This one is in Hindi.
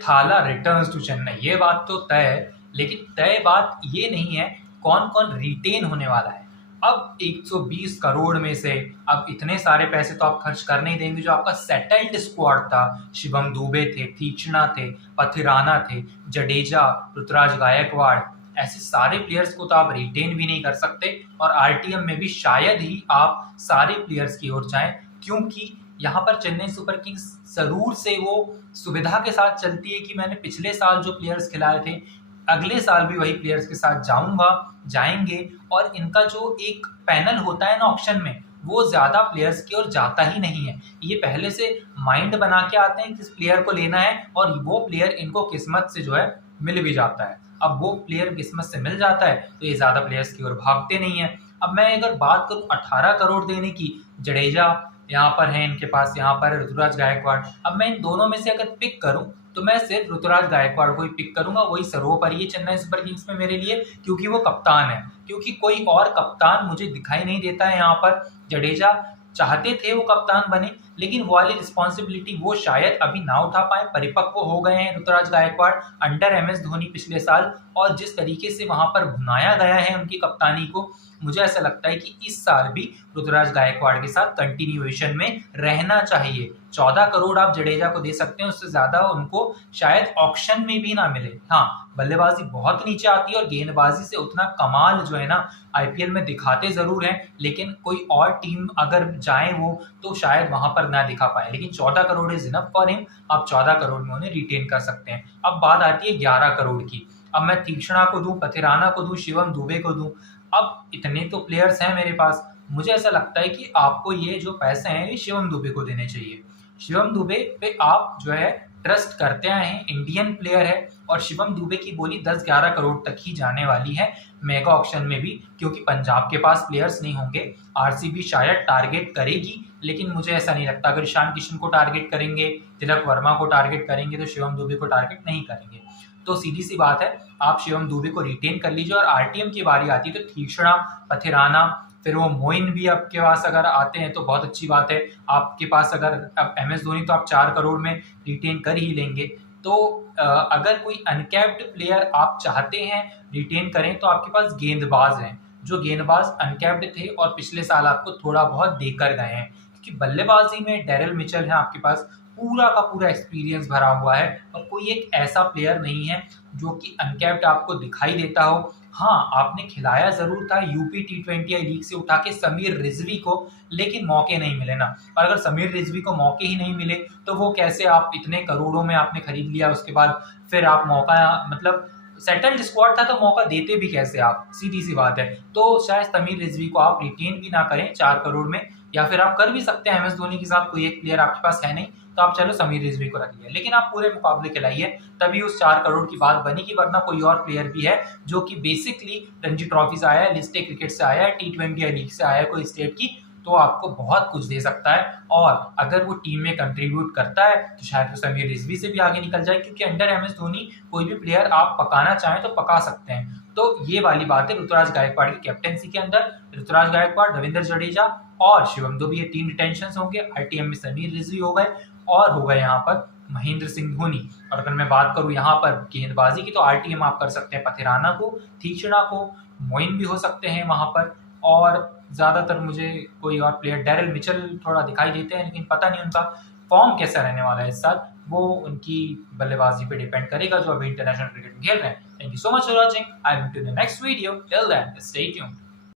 थाला रिटर्न्स टू चेन्नई, ये बात तो तय है, लेकिन तय बात ये नहीं है कौन कौन रिटेन होने वाला है। अब 120 करोड़ में से अब इतने सारे पैसे तो आप खर्च कर नहीं देंगे। जो आपका सेटल्ड स्क्वाड था, शिवम दुबे थे, तीक्ष्णा थे, पथिराना थे, जडेजा, ऋतुराज गायकवाड़, ऐसे सारे प्लेयर्स को तो आप रिटेन भी नहीं कर सकते। और आरटीएम में भी शायद ही आप सारे प्लेयर्स की ओर जाएं, क्योंकि यहाँ पर चेन्नई सुपर किंग्स जरूर से वो सुविधा के साथ चलती है कि मैंने पिछले साल जो प्लेयर्स खिलाए थे अगले साल भी वही प्लेयर्स के साथ जाएंगे। और इनका जो एक पैनल होता है ना ऑक्शन में, वो ज्यादा प्लेयर्स की ओर जाता ही नहीं है। ये पहले से माइंड बना के आते हैं किस प्लेयर को लेना है, और वो प्लेयर इनको किस्मत से जो है मिल भी जाता है। अब वो प्लेयर किस्मत से मिल जाता है तो ये ज्यादा प्लेयर्स की ओर भागते नहीं है। अब मैं अगर बात करूं 18 करोड़ देने की, जडेजा यहाँ पर है इनके पास, यहाँ पर ऋतुराज गायकवाड़। अब मैं इन दोनों में से अगर पिक करूं तो मैं सिर्फ ऋतुराज गायकवाड़ को ही पिक करूंगा, वही सर्वोपरि है चेन्नई सुपर किंग्स में मेरे लिए, क्योंकि वो कप्तान है। क्योंकि कोई और कप्तान मुझे दिखाई नहीं देता है यहाँ पर। जडेजा चाहते थे वो कप्तान बने, लेकिन वो वाली रिस्पॉन्सिबिलिटी वो शायद अभी ना उठा पाए, परिपक्व हो गए हैं ऋतुराज गायकवाड़ अंडर एमएस धोनी पिछले साल। और जिस तरीके से वहां पर भुनाया गया है उनकी कप्तानी को, मुझे ऐसा लगता है कि इस साल भी ऋतुराज गायकवाड़ के साथ कंटिन्यूएशन में रहना चाहिए। 14 करोड़ आप जडेजा को दे सकते हैं, उससे ज्यादा उनको शायद ऑक्शन में भी ना मिले। हाँ, बल्लेबाजी बहुत नीचे आती है और गेंदबाजी से उतना कमाल जो है ना आईपीएल में दिखाते जरूर हैं, लेकिन कोई और टीम अगर जाए वो तो शायद वहां पर ना दिखा पाए। लेकिन 14 crore is enough for him, आप 14 करोड़ में उन्हें रिटेन कर सकते हैं। अब बात आती है 11 करोड़ की। अब मैं तीक्ष्णा को दूं, पथिराना को दूं, शिवम दुबे को दूं। अब इतने तो प्लेयर्स हैं मेरे पास, मुझे ऐसा लगता है कि आपको ये जो पैसे हैं ये शिवम दुबे को देने चाहिए। शिवम दुबे पे आप जो है ट्रस्ट करते आए हैं, इंडियन प्लेयर है, और शिवम दुबे की बोली 10-11 करोड़ तक ही जाने वाली है मेगा ऑक्शन में भी, क्योंकि पंजाब के पास प्लेयर्स नहीं होंगे। आरसीबी शायद टारगेट करेगी, लेकिन मुझे ऐसा नहीं लगता। अगर ईशान किशन को टारगेट करेंगे, तिलक वर्मा को टारगेट करेंगे, तो शिवम दुबे को टारगेट नहीं करेंगे। तो सीधी सी बात है, आप शिवम दुबे को रिटेन कर लीजिए। और आरटीएम की बारी आती है तो तीक्ष्णा, पथिराना, फिर वो मोइन भी आपके पास अगर आते हैं तो बहुत अच्छी बात है। आपके पास अगर अब एमएस धोनी तो आप 4 करोड़ में रिटेन कर ही लेंगे। तो अगर कोई अनकैप्ड प्लेयर आप चाहते हैं रिटेन करें तो आपके पास गेंदबाज हैं, जो गेंदबाज अनकैप्ड थे और पिछले साल आपको थोड़ा बहुत देकर गए हैं। क्योंकि बल्लेबाजी में डेरिल मिचेल है आपके पास, पूरा का पूरा एक्सपीरियंस भरा हुआ है, और कोई एक ऐसा प्लेयर नहीं है जो कि अनकैप्ड आपको दिखाई देता हो। हाँ, आपने खिलाया जरूर था यूपी T20 लीग से उठा के समीर रिजवी को, लेकिन मौके नहीं मिले ना। और अगर समीर रिजवी को मौके ही नहीं मिले तो वो कैसे, आप इतने करोड़ों में आपने खरीद लिया, उसके बाद फिर आप मौका, मतलब सेटल्ड स्क्वाड था तो मौका देते भी कैसे आप, सीधी सी बात है। तो शायद समीर रिजवी को आप रिटेन भी ना करें 4 करोड़ में, या फिर आप कर भी सकते हैं एमएस धोनी के साथ, कोई एक प्लेयर आपके पास है नहीं तो आप चलो समीर रिजवी को रखिए, लेकिन आप पूरे मुकाबले खिलाइए, तभी उस 4 करोड़ की बात बनेगी। वरना कोई और प्लेयर भी है जो कि बेसिकली रणजी ट्रॉफी से आया है, लिस्टे क्रिकेट से आया है, T20 लीग से आया है कोई स्टेट की, तो आपको बहुत कुछ दे सकता है। और अगर वो टीम में कंट्रीब्यूट करता है तो शायद वो समीर रिजवी से भी आगे निकल जाए, क्योंकि अंडर एमएस धोनी कोई भी प्लेयर आप पकाना चाहें तो पका सकते हैं। तो ये वाली बात है ऋतुराज गायकवाड़ की कैप्टेंसी के अंदर। ऋतुराज गायकवाड़, रविंद्र जडेजा और शिवम दुबे, ये 3 रिटेंशन होंगे। आरटीएम में समीर रिजवी हो गए, और हो गए यहाँ पर महेंद्र सिंह धोनी। और अगर मैं बात करूं यहाँ पर गेंदबाजी की, तो आरटीएम आप कर सकते हैं पथिराना को, तीक्ष्णा को, मोइन भी हो सकते हैं वहां पर। और ज्यादातर मुझे कोई और प्लेयर, डेरिल मिचेल थोड़ा दिखाई देते हैं, लेकिन पता नहीं उनका फॉर्म कैसा रहने वाला है इस साल, वो उनकी बल्लेबाजी पे डिपेंड करेगा जो अभी इंटरनेशनल क्रिकेट में खेल रहे हैं। Thank you so much for watching, I will meet you in the next video, till then stay tuned.